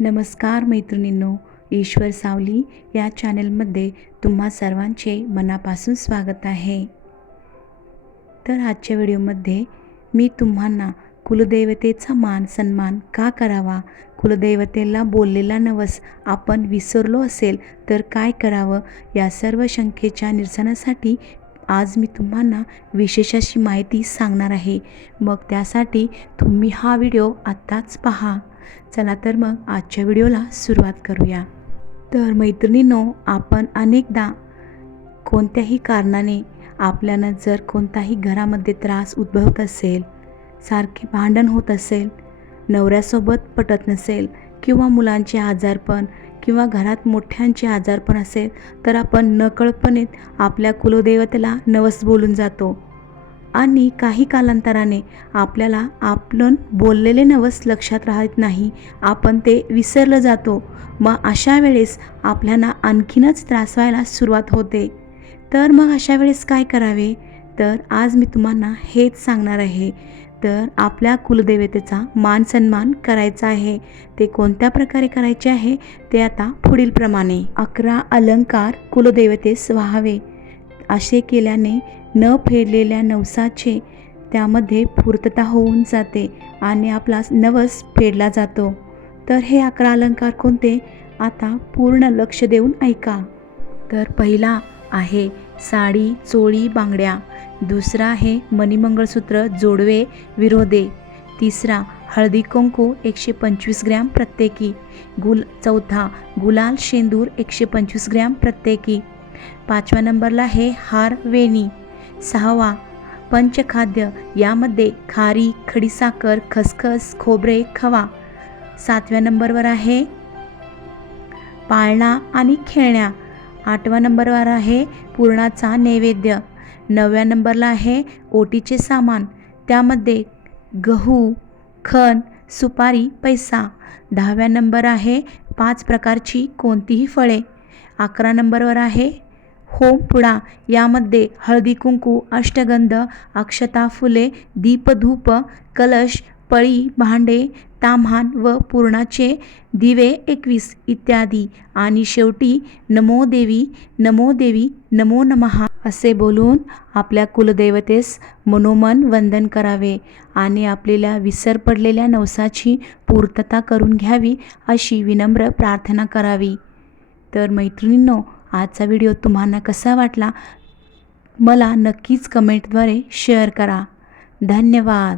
नमस्कार मैत्रिणींनो ईश्वर सावली या चॅनलमध्ये तुम्हा सर्वांचे मनापासून स्वागत आहे. तर आजच्या व्हिडिओमध्ये मी तुम्हाला कुलदेवतेचा मान सन्मान का करावा? कुलदेवतेला बोललेला नवस आपण विसरलो असेल तर काय करावं? या सर्व शंकेच्या निरसनासाठी आज मी तुम्हाला विशेष अशी माहिती सांगणार आहे. मग त्यासाठी तुम्ही हा व्हिडिओ आत्ताच पहा. चला तर मग आजच्या व्हिडिओला सुरुवात करूया. तर मैत्रिणींनो आपण अनेकदा कोणत्याही कारणाने आपल्याला जर कोणताही घरामध्ये त्रास उद्भवत असेल सारखे भांडण होत असेल नवऱ्यासोबत पटत नसेल किंवा मुलांचे आजारपण किंवा घरात मोठ्यांचे आजारपण असेल तर आपण नकळपणे आपल्या कुलदेवतेला नवस बोलून जातो. आणि काही कालांतराने आपल्याला आपण बोललेले नवस लक्षात राहत नाही. आपण ते विसरलं जातो. मग अशा वेळेस आपल्याला आणखीनच त्रास व्हायला सुरुवात होते. तर मग अशा वेळेस काय करावे? तर आज मी तुम्हाला हेच सांगणार आहे. तर आपल्या कुलदेवतेचा मान सन्मान करायचा आहे. ते कोणत्या प्रकारे करायचे आहे? ते आता पुढीलप्रमाणे अकरा अलंकार कुलदेवतेस व्हावे. असे केल्याने न फेडलेल्या नवसाचे त्यामध्ये पूर्तता होऊन जाते आणि आपला नवस फेडला जातो. तर हे अकरा अलंकार कोणते? आता पूर्ण लक्ष देऊन ऐका. तर पहिला आहे साडी चोळी बांगड्या. दुसरा आहे मणिमंगळसूत्र जोडवे विरोधे. तिसरा हळदी कुंकू एकशे पंचवीस ग्रॅम प्रत्येकी. गुल चौथा गुलाल शेंदूर एकशे पंचवीस ग्रॅम प्रत्येकी. पाचव्या नंबरला आहे हार वेणी. सहावा पंचखाद्य यामध्ये खारी खडीसाखर खसखस खोबरे खवा. सातव्या नंबरवर आहे पाळणा आणि खेळण्या. आठव्या नंबरवर आहे पुरणाचा नैवेद्य. नवव्या नंबरला आहे ओटीचे सामान. त्यामध्ये गहू खण सुपारी पैसा. दहाव्या नंबर आहे पाच प्रकारची कोणतीही फळे. अकरा नंबरवर आहे होमपुडा यामध्ये हळदी कुंकू अष्टगंध अक्षता फुले दीपधूप कलश पळी भांडे ताम्हान व पूर्णाचे दिवे एकवीस इत्यादी. आणि शेवटी नमो देवी नमो देवी नमो नमहा असे बोलून आपल्या कुलदेवतेस मनोमन वंदन करावे आणि आपल्याला विसर पडलेल्या नवसाची पूर्तता करून घ्यावी अशी विनम्र प्रार्थना करावी. तर मैत्रिणींनो आजचा व्हिडिओ तुम्हाला कसा वाटला? मला नक्कीच कमेंटद्वारे शेअर करा. धन्यवाद.